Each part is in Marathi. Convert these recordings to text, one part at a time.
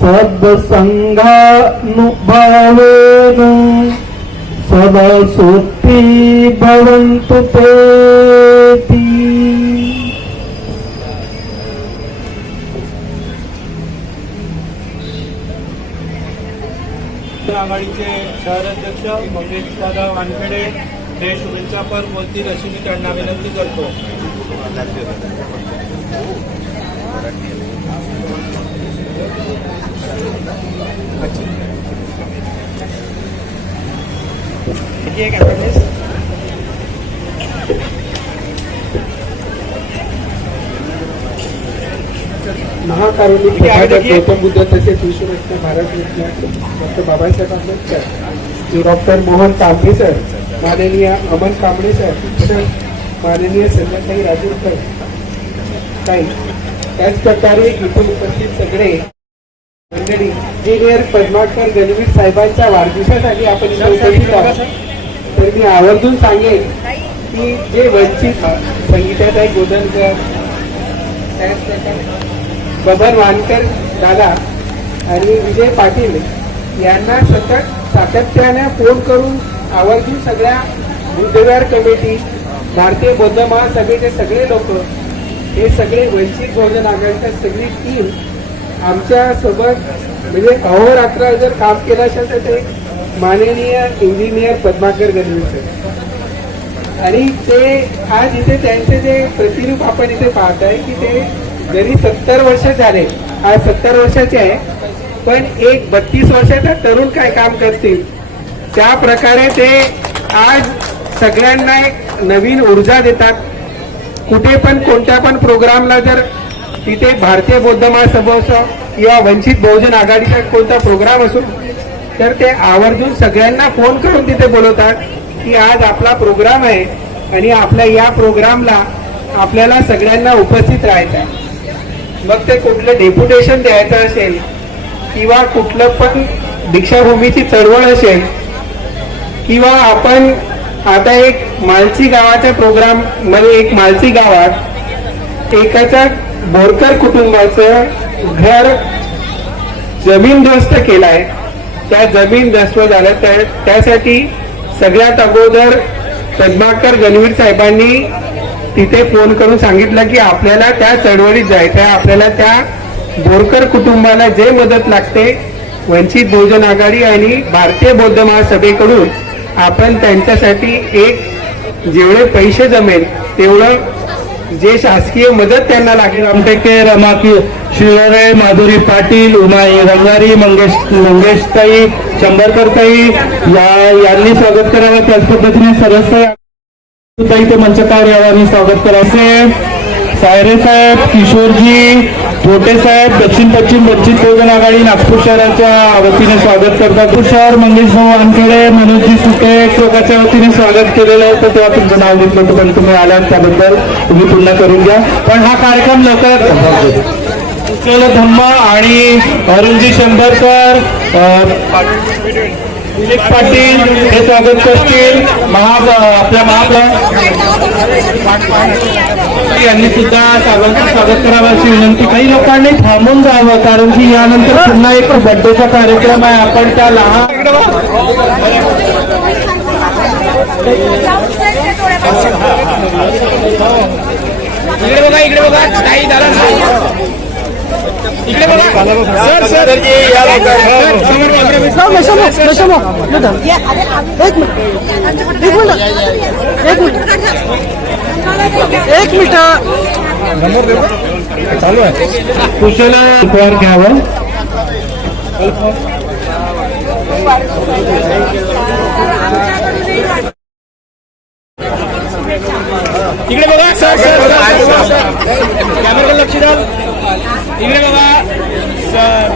सद्संगानुभावेन सदा सुखी भवन्तु तेति। आघाडीचे शहराध्यक्ष मंगेश दादा वानखेडे हे शुभेच्छापर बोलतील अशी मी त्यांना विनंती करतो। महाकारुणिक गौतम बुद्ध तसेच विश्वरत्न भारतरत्न doctor Babasaheb Ambedkar, doctor Mohan Kamble sir, माननीय अमन कांबळे सर, माननीय संजयताई राजूरकर ताई, त्याच प्रकारे इथे उपस्थित सगळे मंडळी, इंजिनियर पद्माकर गणवीर साहेबांच्या वाढदिवसासाठी आपण इथे उपस्थित आहोत। तर मी आवर्जून सांगेन की जे वंचित संगीताताई गोदनकर, त्याच प्रकारे बबन वानकर दादा आणि विजय पाटील यांना सातत्याने फोन करून आवर्जून सगळ्या बुद्धविहार कमिटी, भारतीय बौद्ध महासभेचे सगळे लोक, हे सगळे वंचित बहुजन आघाडीच्या सगळी टीम आमच्या सोबत म्हणजे अहोरात्र जर काम केलं असेल तर ते माननीय इंजिनियर पद्माकर गणवीर सर, आणि ते आज इथे त्यांचे जे प्रतिरूप आपण इथे पाहत आहे की ते जरी 70 वर्ष झाले, आज 70 वर्षाचे आहे, पण एक 32 वर्षाचा तरुण काय काम करतील त्या प्रकारे ते आज सगळ्यांना एक नवीन ऊर्जा देतात। कुठे पण कोणत्या पण प्रोग्रामला जर तिथे भारतीय बौद्ध महासभा असो किंवा वंचित बहुजन आघाडीचा कोणता प्रोग्राम असो तर ते आवर्जून सगळ्यांना फोन करून तिथे बोलवतात की आज आपला प्रोग्राम आहे आणि आपल्या या प्रोग्रामला आपल्याला सगळ्यांना उपस्थित राहायचं आहे। मग ते कुठलं डेप्युटेशन द्यायचं असेल किंवा कुठलं पण दीक्षाभूमीची चळवळ असेल किंवा आपण आता एक मालची गावाच्या प्रोग्राम मध्ये एक मालची गावात एकाच्या बोरकर कुटुंबाचं घर जमीनदोस्त केलाय, त्या जमीनदोस्त झालं त्यासाठी सगळ्यात अगोदर पद्माकर गणवीर साहेबांनी तिथे फोन करून सांगितलं की आपल्याला त्या चळवळीत जायचं आहे, आपल्याला त्या बोरकर कुटुंबाला जे मदत लागते वंचित बहुजन आघाडी आणि भारतीय बौद्ध महासभेकडून आपण त्यांच्यासाठी एक जेवढे पैसे जमेल तेवढं जे शासकीय मदत त्यांना लागेल, आमटेके, रमाकी शिवरे, माधुरी पाटील, उमाई रंगारी, मंगेशताई, शंभरकरताई यांनी स्वागत करावं। त्याच पद्धतीने सरसताई ते मंचकावर यावं स्वागत करायचे। सायरे साहेब, किशोरजी भोटे साहेब दक्षिण पश्चिम वंचित बहुजन आघाडी नागपूर शहराच्या वतीने स्वागत करतात। नागपूर शहर मंगेश भाऊ वानखेडे, मनोजजी सुके चौकाच्या वतीने स्वागत केलेलं आहे। तर तेव्हा तुमचं नाव घेतलं होतं पण तुम्ही आलात त्याबद्दल तुम्ही पुन्हा करून घ्या। पण हा कार्यक्रम लवकर धम्मा आणि अरुणजी शंभरकर, दिलीप पाटील हे स्वागत करतील। आपल्या यांनी सुद्धा स्वागत करावं अशी विनंती। काही लोकांनी थांबून जावं कारण की यानंतर पुन्हा एक बर्थडेचा कार्यक्रम आहे। आपण त्या लहान इकडे बघा ताई दादा इकडे बघा सर सर एक मिनिट चालू आहे कुशला उपहार घ्यावं। इकडे बघा सर सर कॅमेरा लक्ष द्या। इकडे बघा सर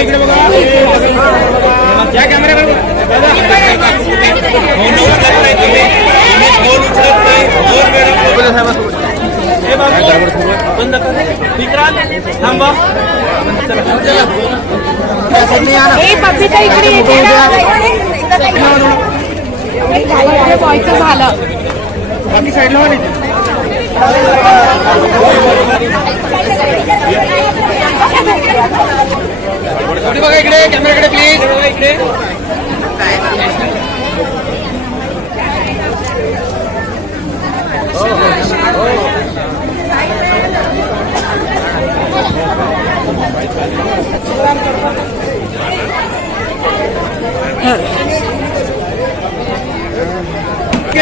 इकडे बघा या कॅमेऱ्याकडे बंद थांबा झालं साईडला बघा इकडे कॅमेराकडे प्लीज इकडे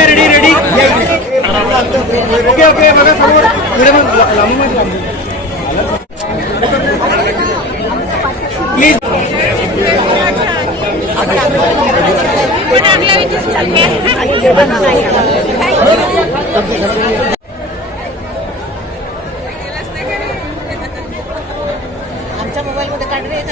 रेडी रेडी ओके ओके बघा समोर पुढे मग लांबून प्लीज आमच्या मोबाईलमध्ये काढले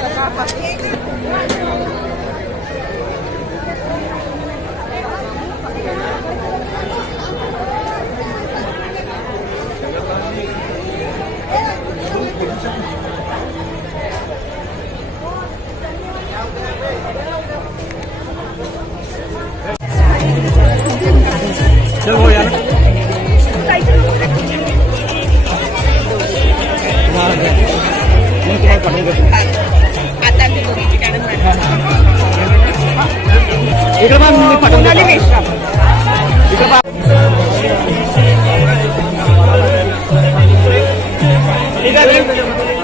चलो यार इकडे बघ मी पाठवून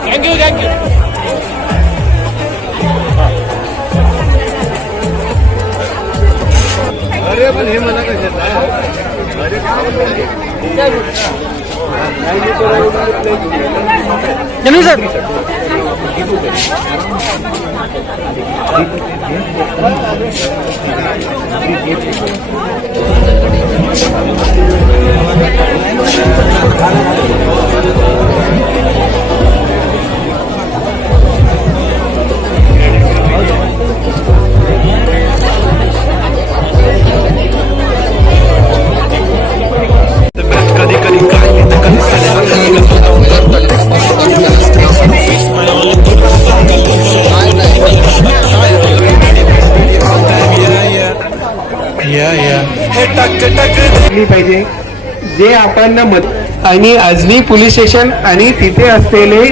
थँक्यू थँक्यू अरे पण हे मला चलो सर पाहिजे जे आपण आणि अजनी पोलीस स्टेशन आणि तिथे असलेले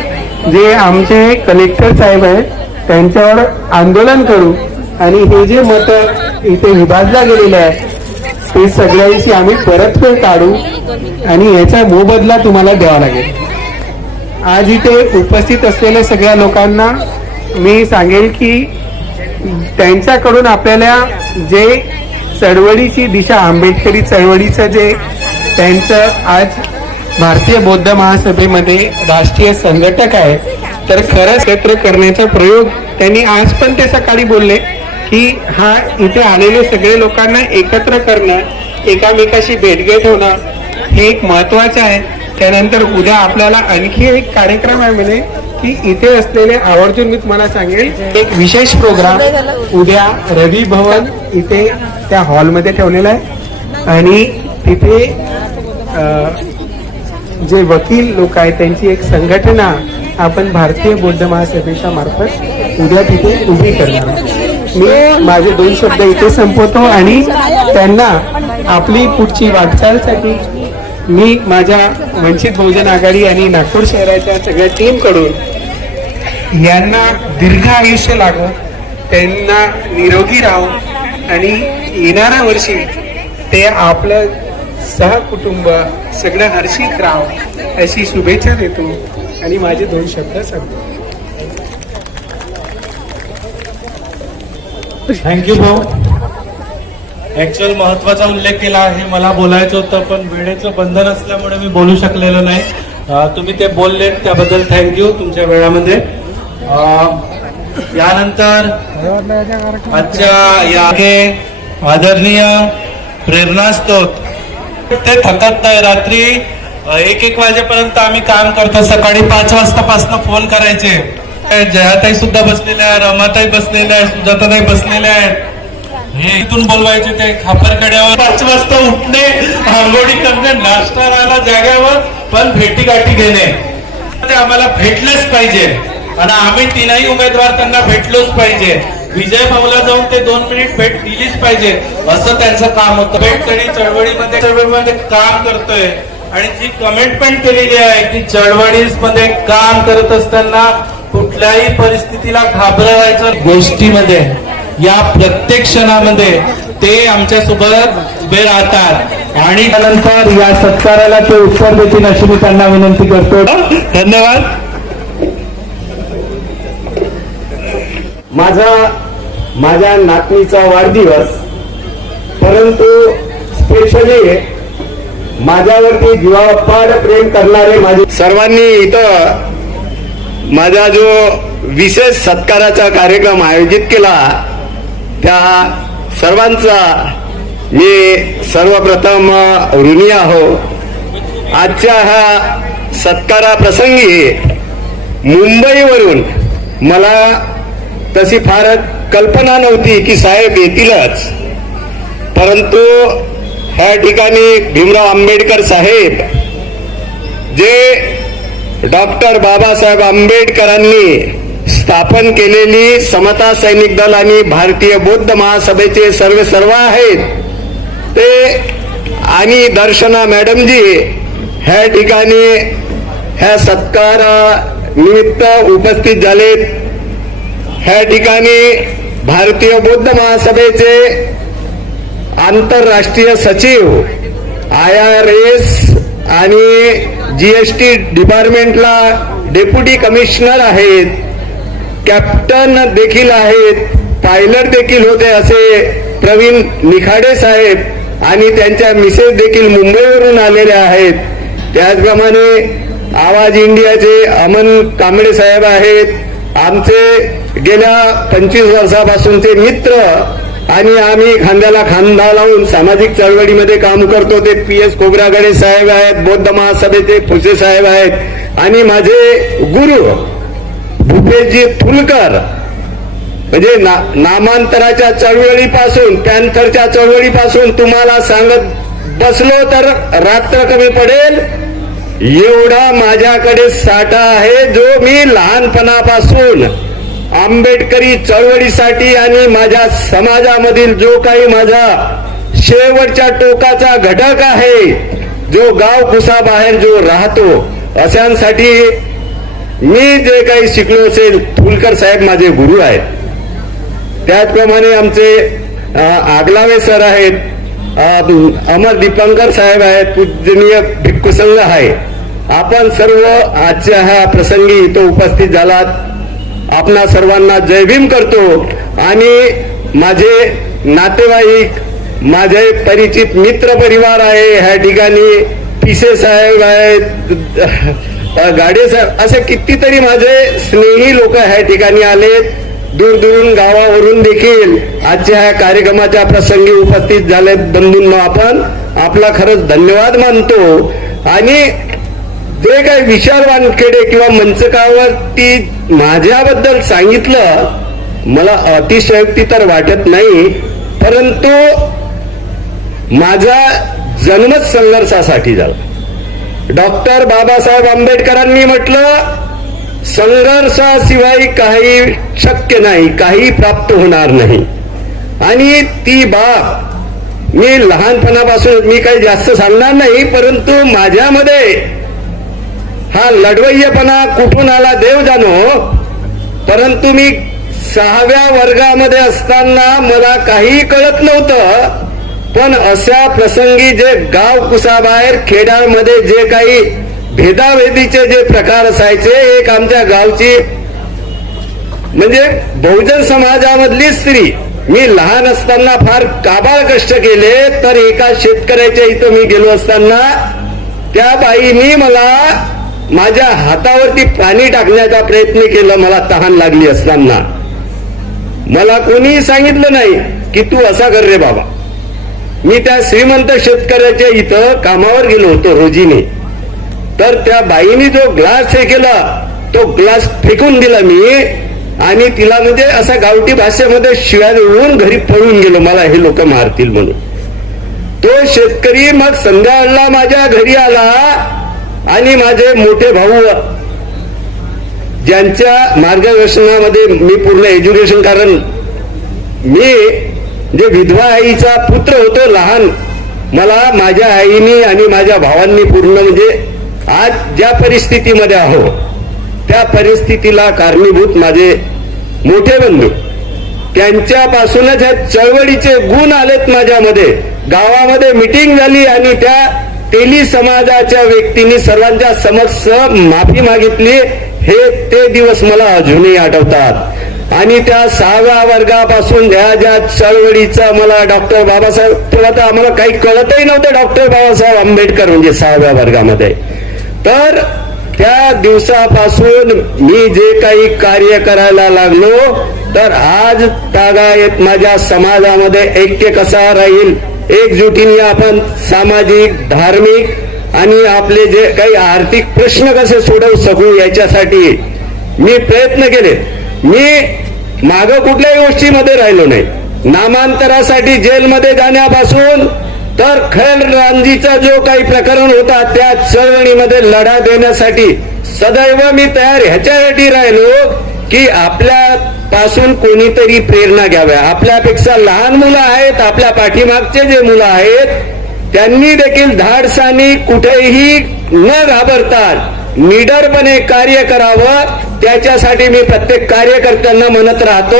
जे आमचे कलेक्टर साहेब आहेत त्यांच्यावर आंदोलन करू आणि हे जे मत इथे विभागला गेलेले आहे ते सगळ्यांशी आम्ही परतफेड काढू आणि याचा मोबदला तुम्हाला द्यावा लागेल. आज इथे उपस्थित असलेल्या सगळ्या लोकांना मी सांगेल की त्यांच्याकडून आपल्याला जे चळवळीची दिशा आंबेडकरी चळवळीचं जे त्यांचं आज भारतीय बौद्ध महासभेमध्ये राष्ट्रीय संघटक आहे तर खरंच एकत्र करण्याचा प्रयोग त्यांनी आज पण ते सकाळी बोलले की हा इथे आलेले सगळे लोकांना एकत्र करणं एकामेकाशी भेटघेट होणं हे एक महत्वाचं आहे. त्यानंतर उद्या आपल्याला आणखी एक कार्यक्रम आहे म्हणे की इथे असलेले आवर्जून मी तुम्हाला सांगेल एक विशेष प्रोग्राम उद्या रवी भवन इथे त्या हॉलमध्ये ठेवलेला आहे आणि तिथे जे वकील लोक आहेत त्यांची एक संघटना आपण भारतीय बौद्ध महासभेच्या मार्फत उद्या तिथे उभी करणार आहोत. मी माझे 2 शब्द इथे संपवतो आणि त्यांना आपली पुढची वाटचालसाठी मी माझ्या वंचित बहुजन आघाडी आणि नागपूर शहराच्या सगळ्या टीम कडून यांना दीर्घ आयुष्य लागो, त्यांना निरोगी राहो आणि येणाऱ्या वर्षी ते आपलं सहकुटुंब सगळं हर्षित राहो अशी शुभेच्छा देतो आणि माझे 2 शब्द सांगतो. थँक्यू भाऊ. ऍक्च्युअल महत्वाचा उल्लेख केला आहे, मला बोलायचं होतं पण वेळेचं बंधन असल्यामुळे मी बोलू शकलेलो नाही. तुम्ही ते बोललेत त्याबद्दल थँक्यू तुमच्या वेळामध्ये. यानंतर आजच्या या आदरणीय प्रेरणास्त्रोत ते थकत नाही. रात्री 1-1 वाजेपर्यंत आम्ही काम करतो. सकाळी 5 वाजतापासून फोन करायचे. जयाताई सुद्धा बसलेल्या आहे, रमाताई बसलेल्या आहे, सुजाताताई बसलेल्या आहेत. हे इथून बोलवायचे ते खापरकड्यावर 5 वाजता उठणे, आंघोळी करणे, नाश्ता राहिला जाग्यावर पण भेटी गाठी घेणे ते आम्हाला भेटलेच पाहिजे आणि आम्ही 3ही उमेदवार त्यांना भेटलोच पाहिजे. विजय भाऊला जाऊन ते 2 मिनिट भेट दिलीच पाहिजे असं त्यांचं काम होतं. भेट तरी चळवळीमध्ये काम करतोय आणि जी कमिटमेंट केलेली आहे की चळवळीमध्ये काम करत असताना कुठल्याही परिस्थितीला घाबरवायचं गोष्टीमध्ये या प्रत्येक क्षणामध्ये ते आमच्यासोबत उभे राहतात आणि त्यानंतर या सत्काराला ते उत्तर देतील अशी मी त्यांना विनंती करतो. धन्यवाद. माझ्या नातनीचा वाढदिवस, परंतु स्पेशली माझ्यावरती जीवापाड प्रेम करणारे माझे सर्वांनी इथं माझा जो विशेष सत्काराचा कार्यक्रम आयोजित केला त्या सर्वांचा मी सर्वप्रथम ऋणी आहो. आजच्या ह्या सत्काराप्रसंगी मुंबईवरून मला तशी फार कल्पना नव्हती की साहेब येतीलच, परंतु ह्या ठिकाणी भीमराव आंबेडकर साहेब जे डॉक्टर बाबासाहेब आंबेडकरांनी स्थापन केलेली समता सैनिक दल आणि भारतीय बौद्ध महासभेचे सर्व आहेत ते आणि दर्शना मॅडमजी ह्या ठिकाणी ह्या सत्कार निमित्त उपस्थित झालेत. ह्या ठिकाणी भारतीय बौद्ध महासभेचे आंतरराष्ट्रीय सचिव, IRS आणि GST डिपार्टमेंटला डेप्युटी कमिशनर आहेत, कॅप्टन देखील आहेत, पायलट देखील होते असे प्रवीण निखाडे साहेब आणि त्यांच्या मिसेस देखील मुंबईवरून आलेल्या आहेत. त्याचप्रमाणे आवाज इंडियाचे अमन कांबळे साहेब आहेत, आमचे गेल्या 25 वर्षापासूनचे मित्र आणि आम्ही खांद्याला खांदा लावून सामाजिक चळवळीमध्ये काम करतो ते PS खोब्रागडे साहेब आहेत, बौद्ध महासभेचे फुसे साहेब आहेत आणि माझे गुरु भूपेशजी फुलकर, म्हणजे नामांतराच्या चळवळीपासून पॅन्थरच्या चळवळीपासून तुम्हाला सांगत बसलो तर रात्र कमी पडेल एवढा माझ्याकडे साठा आहे जो मी लहानपणापासून आंबेडकरी चळवळीसाठी आणि माझ्या समाजामधील जो काही माझा शेवटच्या टोकाचा घटक आहे, जो गाव कुसाबाहेर जो राहतो अशांसाठी मी जे काही शिकलो असेल, फुलकर साहेब माझे गुरु आहेत. त्याचप्रमाणे आमचे आगलावे सर आहेत, अमर दीपंकर साहेब आहेत, पूजनीय भिक्खू संघ आहे. आपण सर्व आजच्या ह्या प्रसंगी इथं उपस्थित झालात. आपणा सर्वांना जय भीम करतो आणि माझे नातेवाईक, माझे परिचित मित्र परिवार आहे ह्या ठिकाणी, पिसे साहेब आहेत, गाडे साहेब, असे कितीतरी माझे स्नेही लोक ह्या ठिकाणी आलेत. दूरदूरून गावावरून देखील आजच्या ह्या कार्यक्रमाच्या प्रसंगी उपस्थित झालेत. बंधूंनो, आपण आपला खरंच धन्यवाद मानतो. आणि जे काही विशाल वानखेडे किंवा मंचकावरती माझ्याबद्दल सांगितलं, मला अतिशयोक्ती तर वाटत नाही, परंतु माझा जन्मच संघर्षासाठी झाला. डॉक्टर बाबासाहेब आंबेडकरांनी म्हटलं, संघर्षाशिवाय काही शक्य नाही, काही प्राप्त होणार नाही. आणि ती बाब मी लहानपणापासून, मी काही जास्त सांगणार नाही, परंतु माझ्यामध्ये हा लढवय्यपणा कुठून आला देव जाणो. परंतु मी 6व्या वर्गामध्ये असताना मला काही कळत नव्हतं, पण अशा प्रसंगी जे गाव कुसाबाहेर खेड्यामध्ये जे काही भेदाभेदीचे जे प्रकार असायचे, एक आमच्या गावची म्हणजे बहुजन समाजामधली स्त्री, मी लहान असताना फार काबाळ कष्ट केले, तर एका शेतकऱ्याच्या इथं मी गेलो असताना त्या बाईनी मला माझ्या हातावरती पाणी टाकण्याचा प्रयत्न केला. मला तहान लागली असताना मला कोणीही सांगितलं नाही की तू असा कर रे बाबा. मी त्या श्रीमंत शेतकऱ्याच्या इथं कामावर गेलो होतो रोजीने, तर त्या बाईनी जो ग्लास हे केला तो ग्लास फेकून दिला मी आणि तिला म्हणजे असा गावठी भाषेमध्ये शिव्या देऊन घरी पळून गेलो, मला हे लोक मारतील म्हणून. तो शेतकरी मग संध्याकाळला माझ्या घरी आला आणि माझे मोठे भाऊ, ज्यांच्या मार्गदर्शनामध्ये मी पूर्ण एज्युकेशन, कारण मी जे विधवा आईचा पुत्र होतो लहान, मला माझ्या आईनी आणि माझ्या भावांनी पूर्ण म्हणजे आज ज्या परिस्थितीमध्ये आहो त्या परिस्थितीला कारणीभूत माझे मोठे बंधू, त्यांच्यापासूनच ह्या चळवळीचे गुण आलेत माझ्यामध्ये. गावामध्ये मिटिंग झाली आणि त्या तेली समाजाच्या व्यक्तींनी सर्वांच्या समक्ष माफी मागितली. हे ते दिवस मला अजूनही आठवतात. आणि त्या 6व्या वर्गापासून ज्या चळवळीचा मला डॉक्टर बाबासाहेब, तेव्हा तर आम्हाला काही कळतही नव्हतं डॉक्टर बाबासाहेब आंबेडकर म्हणजे 6व्या वर्गामध्ये. तर त्या दिवसापासून मी जे काही कार्य करायला लागलो, तर आज तागायत माझ्या समाजामध्ये ऐक्य कसा राहील, एकजुटीने आपण सामाजिक, धार्मिक आणि आपले जे काही आर्थिक प्रश्न कसे सोडवू शकू याच्यासाठी मी प्रयत्न केले. मी मागं कुठल्याही गोष्टीमध्ये राहिलो नाही. नामांतरासाठी जेलमध्ये जाण्यापासून तर खैररांजीचा जो काही प्रकरण होता त्या चळवळीमध्ये लढा देण्यासाठी सदैव मी तयार ह्याच्यासाठी राहिलो की आपल्या पासून कोणीतरी प्रेरणा घ्याव्या. आपल्यापेक्षा लहान मुलं आहेत, आपल्या पाठीमागचे जे मुलं आहेत त्यांनी देखील धाडसाने कुठेही न घाबरता निडरपणे कार्य करावं. त्याच्यासाठी मी प्रत्येक कार्यकर्त्यांना म्हणत राहतो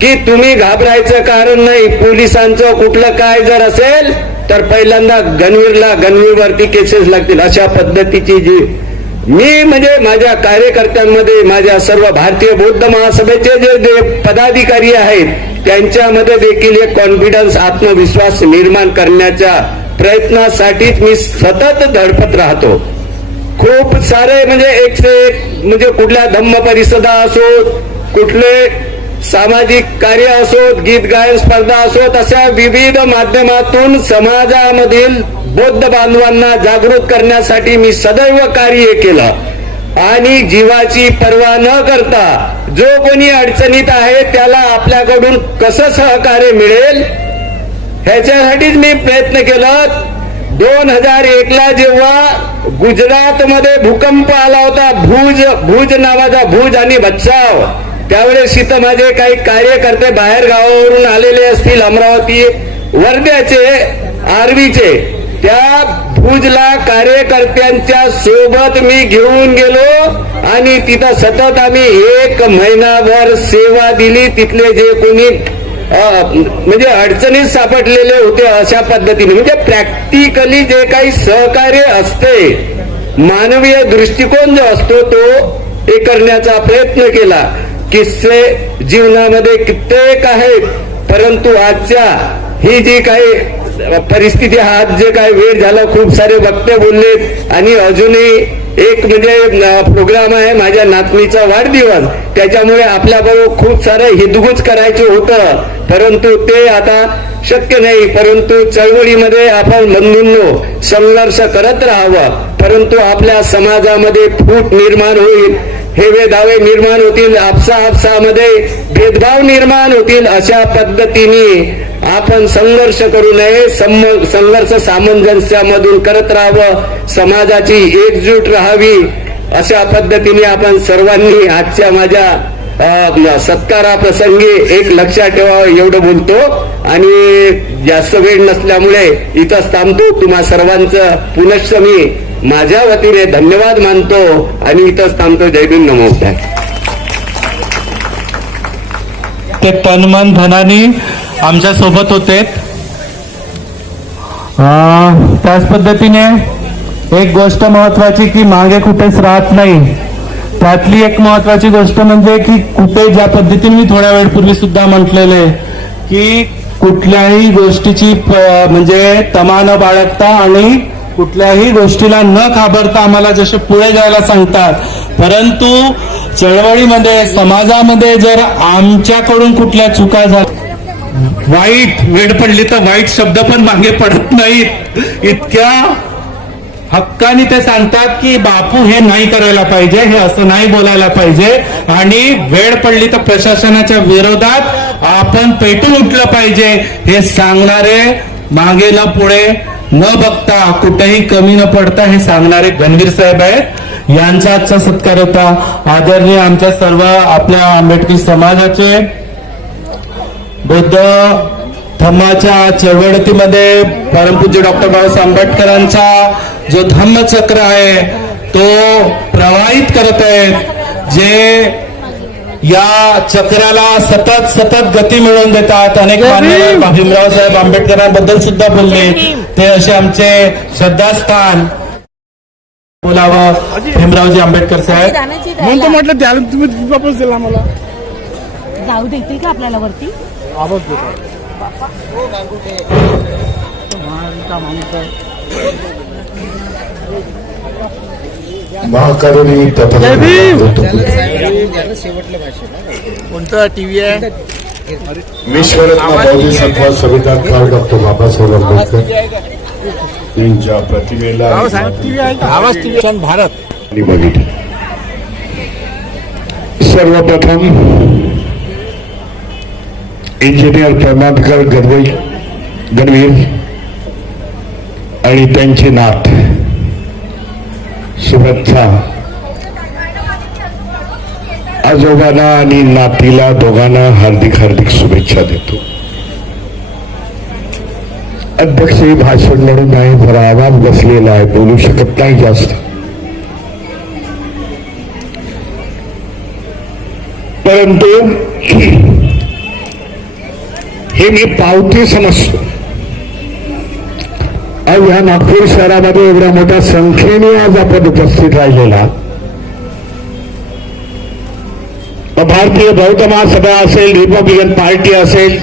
की तुम्ही घाबरायचं कारण नाही. पोलिसांचं कुठलं काय जर असेल तर पहिल्यांदा गणवीरवरती केसेस लागतील. अशा पद्धतीची जी मी म्हणजे माझ्या कार्यकर्त्यांमध्ये, माझ्या सर्व भारतीय बौद्ध महासभेचे जे पदाधिकारी आहेत त्यांच्यामध्ये देखील एक कॉन्फिडन्स, आत्मविश्वास निर्माण करण्याच्या प्रयत्नासाठीच मी सतत धडपत राहतो. खूप सारे म्हणजे एक से एक म्हणजे कुठल्या धम्म परिषदा असोत, कुठले सामाजिक कार्य असोत, गीत गायन स्पर्धा असोत, अशा विविध माध्यमातून समाजामधील बौद्ध बांधवांना जागृत करण्यासाठी मी सदैव कार्य केलं आणि जीवाची पर्वा न करता जो कोणी अडचणीत आहे त्याला आपल्याकडून कसं सहकार्य मिळेल ह्याच्यासाठीच मी प्रयत्न केला. 2001ला जेव्हा गुजरातमध्ये भूकंप आला होता, भूज नावाचा, भूज आणि भचाव, त्यावेळेस इथं माझे काही कार्यकर्ते बाहेर गावावरून आलेले असतील, अमरावती, वर्ध्याचे, आर्वीचे, त्या भुजला कार्यकर्त्यांच्या सोबत मी घेऊन गेलो आणि तिथं सतत आम्ही 1 महिनाभर सेवा दिली. तिथले जे कोणी म्हणजे अडचणीत सापडलेले होते अशा पद्धतीने म्हणजे प्रॅक्टिकली जे काही सहकार्य असते, मानवीय दृष्टिकोन जो असतो तो हे करण्याचा प्रयत्न केला. किस्से जीवनामध्ये कित्येक आहेत, परंतु आजच्या ही जी काही परिस्थिती, आज जे काही वेळ झाला, खूप सारे वक्ते बोलले आणि अजूनही एक म्हणजे प्रोग्राम आहे माझ्या नातनीचा वाढदिवस, त्याच्यामुळे आपल्याबरोबर खूप सारं हितगुज करायचं होतं, परंतु ते आता शक्य नाही. परंतु चळवळीमध्ये आपण बंधूंनो संघर्ष करत राहावं, परंतु आपल्या समाजामध्ये फूट निर्माण होईल, हेवे दावे निर्माण होतील, आपसामध्ये भेदभाव निर्माण होतील. अशा पद्धतीने आपण संघर्ष करू नये, संघर्ष सामंजस्यामधून करत राहावं, समाजाची एकजूट राहावी. अशा पद्धतीने आपण सर्वांनी आजच्या माझ्या सत्काराप्रसंगी एक लक्षात ठेवावं एवढं बोलतो आणि जास्त वेळ नसल्यामुळे इथंच थांबतो. तुम्हा सर्वांचं पुनश्च मी माझ्या वतीने धन्यवाद मानतो आणि इथंच थांबतो. जय भीम, नमो बुद्धाय. ते तनमन धनानी आमच्या सोबत होते. त्याच पद्धतीने एक गोष्ट महत्वाची की मागे कुठेच राहत नाही. त्यातली एक महत्वाची गोष्ट म्हणजे की कुठे, ज्या पद्धतीने मी थोड्या वेळपूर्वी सुद्धा म्हटलेले की कुठल्याही गोष्टीची म्हणजे तमा न बाळगता आणि कुठल्याही गोष्टीला न घाबरता आम्हाला जसे पुढे जायला सांगतात, परंतु चळवळीमध्ये, समाजामध्ये जर आमच्याकडून कुठल्या चुका झाल्या, वाईट वेळ पडली तर वाईट शब्द पण मागे पडत नाहीत. इतक्या हक्काने ते सांगतात की बापू हे नाही करायला पाहिजे, हे असं नाही बोलायला पाहिजे आणि वेळ पडली तर प्रशासनाच्या विरोधात आपण पेटून उठलं पाहिजे हे सांगणारे, मागे न पुढे न बघता, कुठेही कमी न पडता हे सांगणारे गणवीर साहेब आहेत. यांचा आजचा सत्कार होता. आदरणीय आमच्या सर्व आपल्या आंबेडकरी समाजाचे बौद्ध धम्माच्या चळवळीमध्ये परमपूज्य डॉक्टर बाबासाहेब आंबेडकरांचा जो धम्मचक्र आहे तो प्रवाहित करत आहेत, जे या चक्राला सतत गती मिळवून देतात. अनेक मान्यवर भीमराव साहेब आंबेडकरांबद्दल सुद्धा बोलले, ते असे आमचे श्रद्धास्थान बोलावं भीमरावजी आंबेडकर साहेब. म्हणून तर म्हटलं त्याला तुम्ही वापस दिला मला. जाऊ देतील का आपल्याला वरती? आवाज देतो. महाकारुणी कोणतं टीव्ही आहे? विश्वरत्न बोधिसत्व संविधानकार डॉक्टर बाबासाहेब आंबेडकर यांच्या प्रतिमेला आवाज टीव्ही भारत. बघितलं. सर्वप्रथम इंजिनियर प्रमाणकर गणवीर आणि त्यांचे नाथ शुभेच्छा. आजोबांना आणि नातीला दोघांना हार्दिक शुभेच्छा देतो. अध्यक्षही भाषण लढून आहे, जरा आवाज बसलेला आहे, बोलू शकत नाही जास्त, परंतु हे मी पावती समजतो. आज ह्या नागपूर शहरामध्ये एवढ्या मोठ्या संख्येने आज आपण उपस्थित राहिलेला, भारतीय बौद्ध महासभा असेल, रिपब्लिकन पार्टी असेल,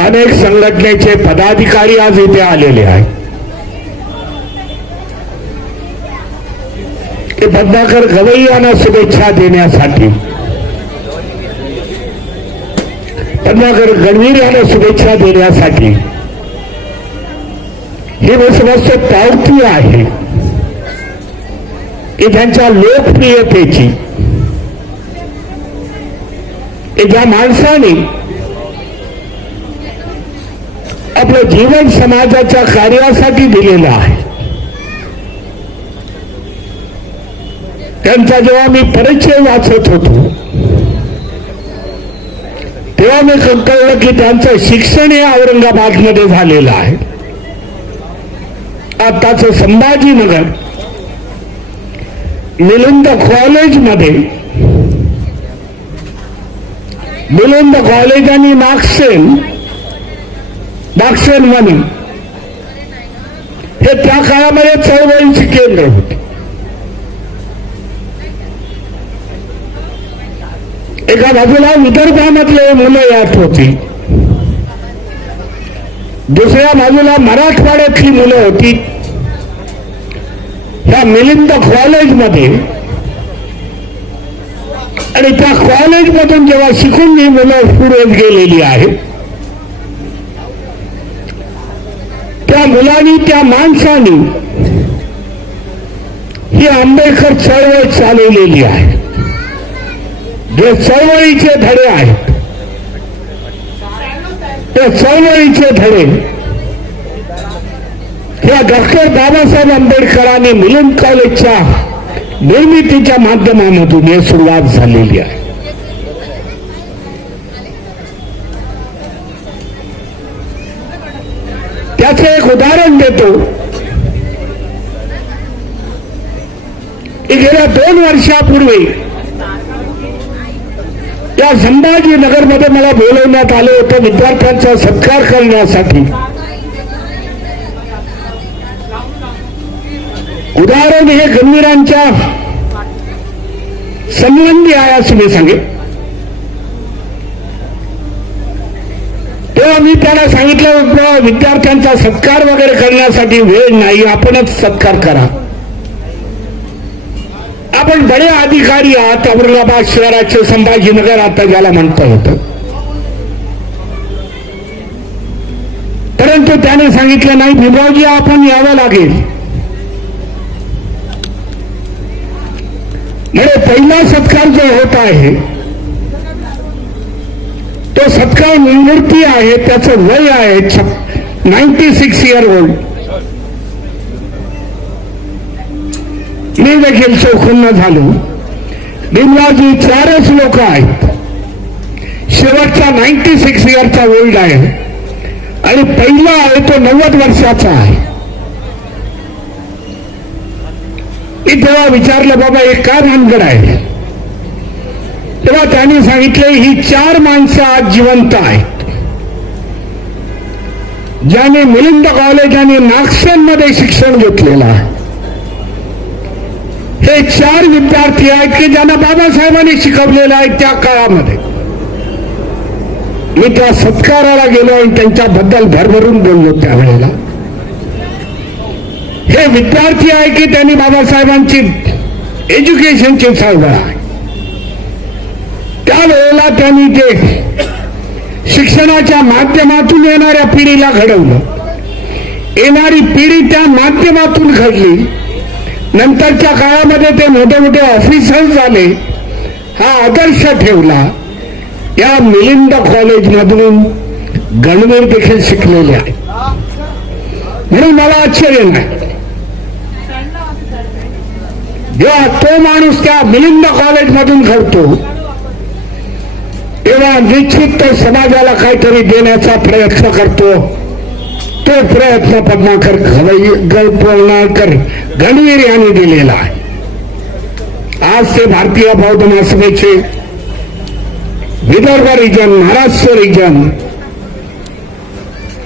अनेक संघटनेचे पदाधिकारी आज इथे आलेले आहेत. ते पद्माकर गवई यांना शुभेच्छा देण्यासाठी, पद्माकर गणवीर यांना शुभेच्छा देण्यासाठी ही समस्त पावती आहे की त्यांच्या लोकप्रियतेची, ज्या माणसाने आपलं जीवन समाजाच्या कार्यासाठी दिलेलं आहे. त्यांचा जेव्हा मी परिचय वाचत होतो तेव्हा मी कळलं की त्यांचं शिक्षण हे औरंगाबादमध्ये झालेलं आहे. आताच संभाजीनगर मिलिंद कॉलेजमध्ये, मिलिंद कॉलेज आणि नागसेन वनी हे त्या काळामध्ये चळवळीची केंद्र होती. एका बाजूला विदर्भामधले मुलं यात होती, दुसऱ्या बाजूला मराठवाड्यातली मुलं होती. ह्या मिलिंद कॉलेजमध्ये आणि त्या कॉलेजमधून जेव्हा शिकून ही मुलं पुढे गेलेली आहेत, त्या मुलांनी, त्या माणसांनी ही आंबेडकर चळवळ चालवलेली आहे. जे चळवळीचे धडे आहेत, ते चळवळीचे धडे या डॉक्टर बाबासाहेब आंबेडकरांनी मिलिंद कॉलेजच्या निर्मितीच्या माध्यमामधून ही सुरुवात झालेली आहे. त्याचे एक उदाहरण देतो. गेल्या 2 वर्षापूर्वी या संभाजीनगरमध्ये मला बोलवण्यात आले होते विद्यार्थ्यांचा सत्कार करण्यासाठी. उदाहरण हे गणवीरांच्या संबंधी आहे असं मी सांगेन. तेव्हा मी त्यांना सांगितलं विद्यार्थ्यांचा सत्कार वगैरे करण्यासाठी वेळ नाही, आपणच सत्कार करा. आपण बडे अधिकारी आहात औरंगाबाद शहराचे, संभाजीनगर आता ज्याला म्हणता येतं. परंतु त्याने सांगितलं नाही भीमरावजी आपण यावं लागेल. म्हणजे पहिला सत्कार जो होत आहे तो सत्कार मूर्ती आहे, त्याचं वय आहे 96 इयर ओल्ड. मी देखील चौखन्न झालो. भीमरावजी 4च लोक आहेत शेवटचा 96 इयरचा ओल्ड आहे आणि पहिला आहे तो 90 वर्षाचा आहे. मी तेव्हा विचारलं बाबा हे काय भानगड आहे. तेव्हा त्यांनी सांगितले ही 4 माणसं आज जिवंत आहेत ज्याने मिलिंद कॉलेज आणि नागसेनमध्ये शिक्षण घेतलेलं आहे. हे 4 विद्यार्थी आहेत की ज्यांना बाबासाहेबांनी शिकवलेलं आहे त्या काळामध्ये. मी त्या सत्काराला गेलो आणि त्यांच्याबद्दल भरभरून बोललो त्यावेळेला. हे विद्यार्थी आहे की त्यांनी बाबासाहेबांची एज्युकेशनची चळवळ आहे. त्यावेळेला त्यांनी जे शिक्षणाच्या माध्यमातून येणाऱ्या पिढीला घडवलं, येणारी पिढी त्या माध्यमातून घडली. नंतरच्या काळामध्ये ते मोठे मोठे ऑफिसर झाले. हा आदर्श ठेवला. या मिलिंद कॉलेजमधून गणवीर देखील शिकलेले आहेत. म्हणून मला आश्चर्य नाही जेव्हा तो माणूस त्या मिलिंद कॉलेजमधून घडतो तेव्हा निश्चित तो समाजाला काहीतरी देण्याचा प्रयत्न करतो. तो प्रयत्न पद्माकर गणपवनाकर गणवीर यांनी दिलेला आहे. आज ते भारतीय बौद्ध महासभेचे विदर्भ रिजन, महाराष्ट्र रिजन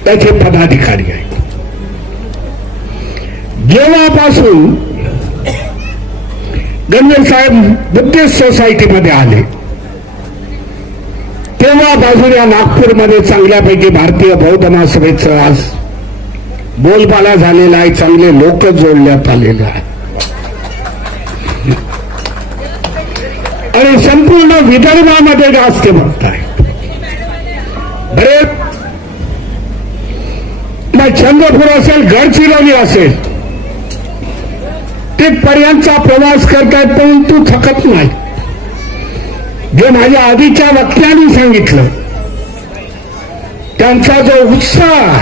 त्याचे पदाधिकारी आहेत. जेव्हापासून गणवीर साहेब बुद्धिस्ट सोसायटीमध्ये आले तेव्हापासून या नागपूरमध्ये चांगल्यापैकी भारतीय बौद्ध महासभेचं आज बोलबाला झालेला आहे. चांगले लोक जोडण्यात आलेले आहे आणि संपूर्ण विदर्भामध्ये जास्त बघताय. बरेच मग चंद्रपूर असेल, गडचिरोली असेल, ते पर्यंतचा प्रवास करतायत परंतु थकत नाही. जे माझ्या आधीच्या वक्त्यांनी सांगितलं त्यांचा जो उत्साह,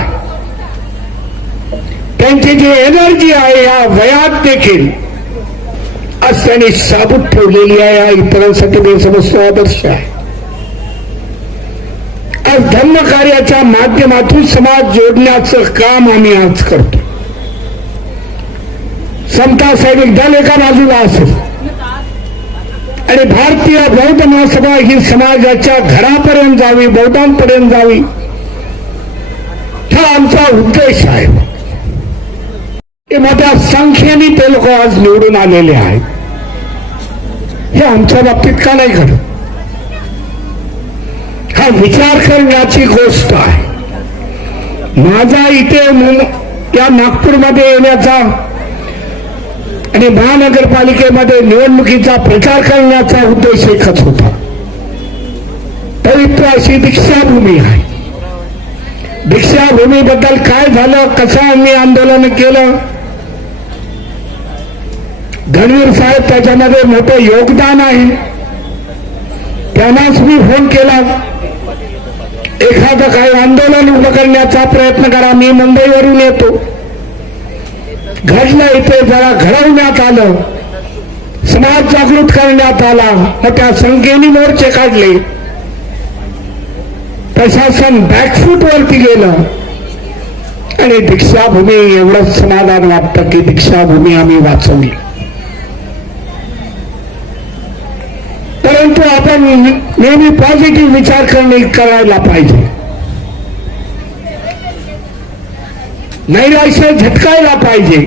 त्यांची जी एनर्जी आहे या वयात देखील आज त्यांनी साबूत ठेवलेली आहे. या इतरांसाठी मी समजतो आदर्श आहे. आज धर्मकार्याच्या माध्यमातून समाज जोडण्याचं काम आम्ही आज करतो. समता सैनिक दल एका बाजूला असेल आणि भारतीय बौद्ध महासभा ही समाजाच्या घरापर्यंत जावी, बौद्धांपर्यंत जावी, हा आमचा उद्देश आहे. मोठ्या संख्येने ते लोक आज निवडून आलेले आहेत. हे आमच्या बाबतीत का नाही घडत? हा विचार करण्याची गोष्ट आहे. माझा इथे या नागपूरमध्ये येण्याचा आणि महानगरपालिकेमध्ये निवडणुकीचा प्रचार करण्याचा उद्देश एकच होता. पवित्र अशी दीक्षाभूमी आहे. दीक्षाभूमीबद्दल काय झालं, कसं आम्ही आंदोलन केलं, गणवीर साहेब त्याच्यामध्ये मोठं योगदान आहे. त्यांनाच मी फोन केला, एखादं काही आंदोलन उभं करण्याचा प्रयत्न करा. मी मुंबईवरून येतो. घडलं इथे जरा घडवण्यात आलं, समाज जागृत करण्यात आला, मोठ्या संख्येने मोर्चे काढले. प्रशासन बॅकफूट वरती गेलं आणि दीक्षाभूमी एवढंच समाधान वाटतं की दीक्षाभूमी आम्ही वाचवली. परंतु आपण नेहमी पॉझिटिव्ह विचार करायला पाहिजे. नैराश्य झटकायला पाहिजे.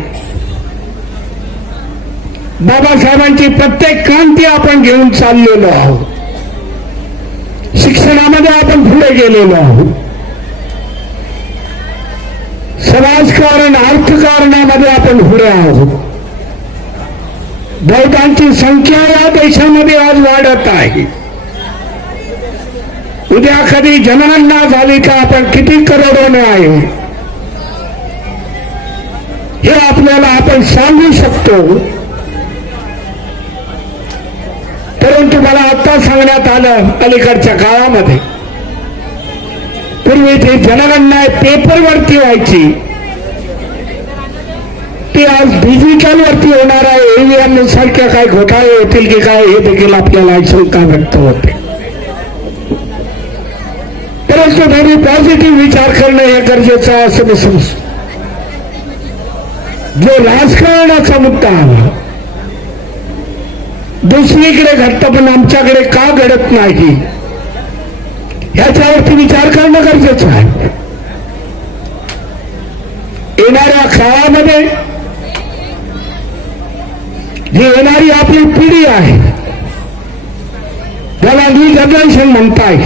बाबासाहेबांची प्रत्येक क्रांती आपण घेऊन चाललेलो आहोत. शिक्षणामध्ये आपण पुढे गेलेलो आहोत. समाजकारण, अर्थकारणामध्ये आपण पुढे आहोत. बौद्धांची संख्या या देशामध्ये आज वाढत आहे. उद्या कधी जनगणना झाली तर आपण किती करोडोने आहे हे आपल्याला आपण सांगू शकतो. परंतु मला आता सांगण्यात आलं अलीकडच्या काळामध्ये, पूर्वी जी जनगणना पेपरवरती व्हायची ती आज डिजिटल वरती होणार आहे. ईव्हीएम सारख्या काही घोटाळे होतील की काय हे देखील आपल्याला शंका व्यक्त होते. परंतु त्यांनी पॉझिटिव्ह विचार करणं हे गरजेचं आहे असं मी समजतो. जो राजकारणाचा मुद्दा आला दुसरीकडे घडतं पण आमच्याकडे का घडत नाही ह्याच्यावरती विचार करणं गरजेचं आहे. येणाऱ्या काळामध्ये जी येणारी आपली पिढी आहे त्याला न्यू जनरेशन म्हणताय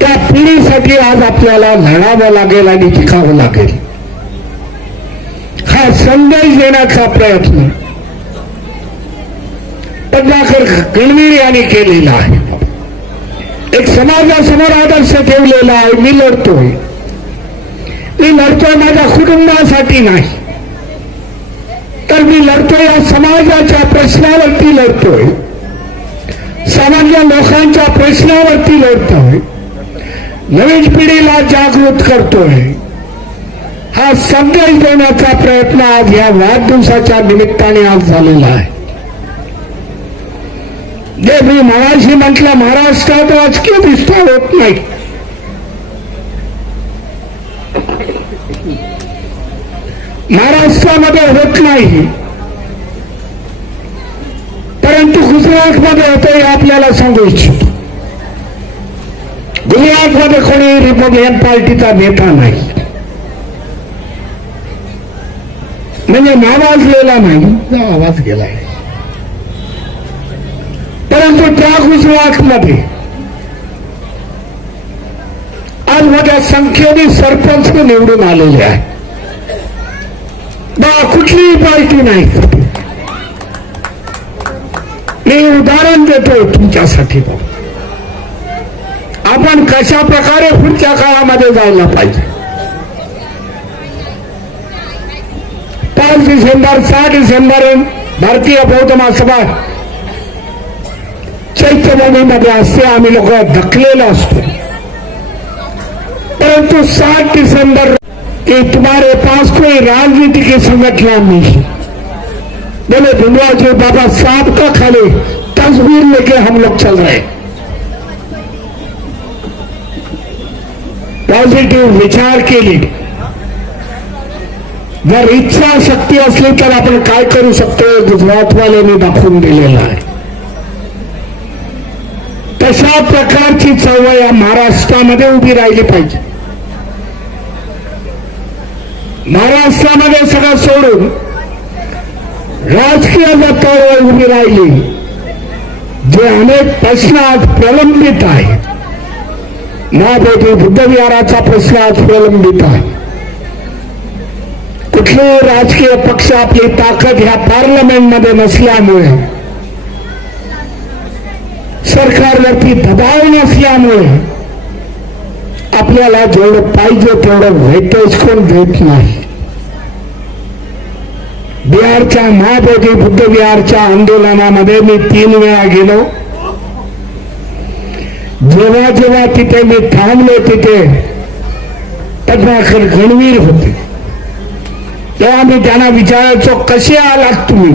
त्या पिढीसाठी आज आपल्याला लढावं लागेल आणि टिकावं लागेल. हा संदेश देण्याचा प्रयत्न पद्माकर गणवीर यांनी केलेला आहे. एक समाजासमोर आदर्श ठेवलेला आहे. मी लढतोय माझ्या कुटुंबासाठी नाही तर मी लढतोय या समाजाच्या प्रश्नावरती लढतोय. सामान्य लोकांच्या प्रश्नावरती लढतोय. नवीन पिढीला जागृत करतोय. हा संदेश देण्याचा प्रयत्न आज या वाढदिवसाच्या निमित्ताने आज झालेला आहे. जे मी मगाशी म्हटलं महाराष्ट्रात राजकीय विस्तार होत नाही. महाराष्ट्रामध्ये होत नाही परंतु गुजरातमध्ये होतं हे आपल्याला सांगू इच्छितो. गुजरातमध्ये कोणी रिपब्लिकन पार्टीचा नेता नाही म्हणजे नावाजलेला नाही आवाज गेलाय. परंतु त्या गुजरातमध्ये आज मोठ्या संख्येने सरपंच निवडून आलेले आहे. कुठलीही पार्टी नाही. मी उदाहरण देतोय तुमच्यासाठी. आपण कशा प्रकारे पुढच्या काळामध्ये जायला पाहिजे. 5 डिसेंबर 6 डिसेंबर भारतीय बौद्ध महासभा चैत्यभूमीमध्ये असते. आम्ही लोक धकलेलो असतो. परंतु 7 दिसंबर कि तुम्हारे पास कोई राजनीति की संगठन नहीं. बोले भीमराव जी बाबा साहब का खाली तस्वीर लेके हम लोग चल रहे. पॉझिटिव्ह विचार केली जर इच्छा शक्ती असली तर आपण काय करू शकतो गुजरातवाल्यांनी दाखवून दिलेला आहे. तशा प्रकारची चळवळ या महाराष्ट्रामध्ये उभी राहिली पाहिजे. महाराष्ट्रामध्ये सगळं सोडून राजकीय चळवळ उभी राहिली. जे अनेक प्रश्न आज प्रलंबित आहे. महाबोधी बुद्ध विहाराचा प्रश्न आज प्रलंबित आहे. कुठलेही राजकीय पक्ष आपली ताकद ह्या पार्लमेंटमध्ये नसल्यामुळे सरकारवरती दबाव नसल्यामुळे आपल्याला जेवढं पाहिजे तेवढं वेटेज कोण देत नाही. बिहारच्या महाबोधी बुद्ध विहारच्या आंदोलनामध्ये मी 3 वेळा गेलो. जेव्हा जेव्हा तिथे मी थांबलो तिथे पद्माकर गणवीर होते. तेव्हा मी त्यांना विचारायचो कसे आलात तुम्ही.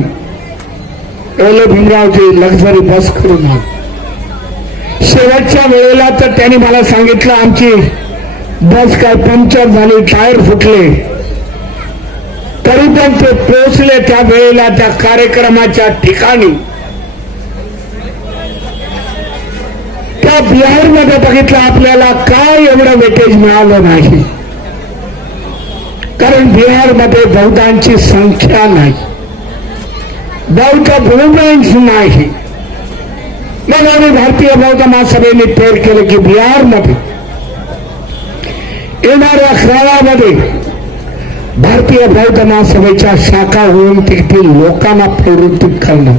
बोले भीमरावजी लक्झरी बस करून आलो. शेवटच्या वेळेला तर त्यांनी मला सांगितलं आमची बस काय पंक्चर झाली टायर फुटले. तरी पण ते पोहोचले त्या वेळेला त्या कार्यक्रमाच्या ठिकाणी. त्या बिहारमध्ये बघितलं आपल्याला काय एवढं वेटेज मिळालं नाही. कारण बिहारमध्ये बौद्धांची संख्या नाही. बौद्ध मुवमेंट नाही. मग आम्ही भारतीय बौद्ध महासभेने तयार केलं की बिहारमध्ये येणाऱ्या काळामध्ये भारतीय बौद्ध महासभेच्या शाखा होऊन तेथील लोकांना प्रवृत्त करणं,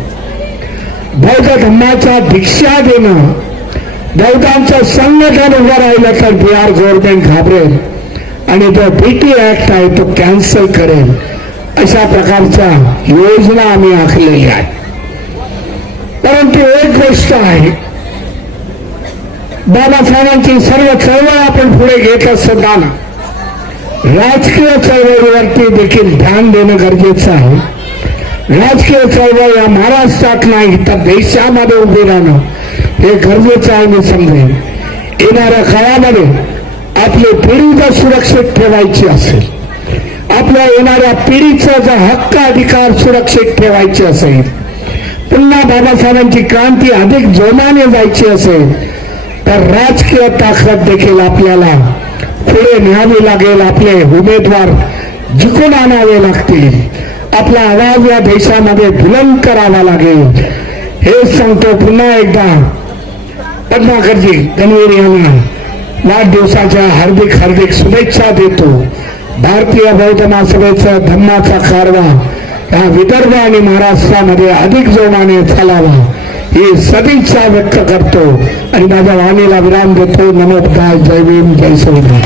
बौद्ध धम्माच्या दीक्षा देणं, बौद्धांचं संघटन उभं राहिलं तर बिहार गव्हर्नमेंट घाबरेल आणि जो बीटी ऍक्ट आहे तो कॅन्सल करेल. अशा प्रकारच्या योजना आम्ही आखलेल्या आहेत. परंतु एक गोष्ट आहे, बाबासाहेबांची सर्व चळवळ आपण पुढे घेत असताना राजकीय चळवळीवरती देखील ध्यान देणं गरजेचं आहे. राजकीय चळवळ या महाराष्ट्रात नाही तर देशामध्ये उभी राहणं हे गरजेचं आहे. मी समजेन येणाऱ्या काळामध्ये आपली पिढी जर सुरक्षित ठेवायची असेल, आपल्या येणाऱ्या पिढीचा जर हक्क अधिकार सुरक्षित ठेवायचे असेल, पुन्हा बाबासाहेबांची क्रांती अधिक जोमाने जायची असेल, तर राजकीय ताकद देखील आपल्याला पुढे न्यावी लागेल. आपले उमेदवार जिंकून आणावे लागतील. आपला आवाज या देशामध्ये बुलंद करावा लागेल. हे सांगतो पुन्हा एकदा पद्माकरजी गणवीर यांना वाढदिवसाच्या हार्दिक हार्दिक शुभेच्छा देतो. भारतीय बौद्ध महासभेचा धम्माचा कारवा या विदर्भ आणि महाराष्ट्रामध्ये अधिक जोमाने चालावा ही सदिच्छा व्यक्त करतो आणि माझ्या वाणीला विराम देतो. नमो बुद्धाय. जय भीम, जय संविधान.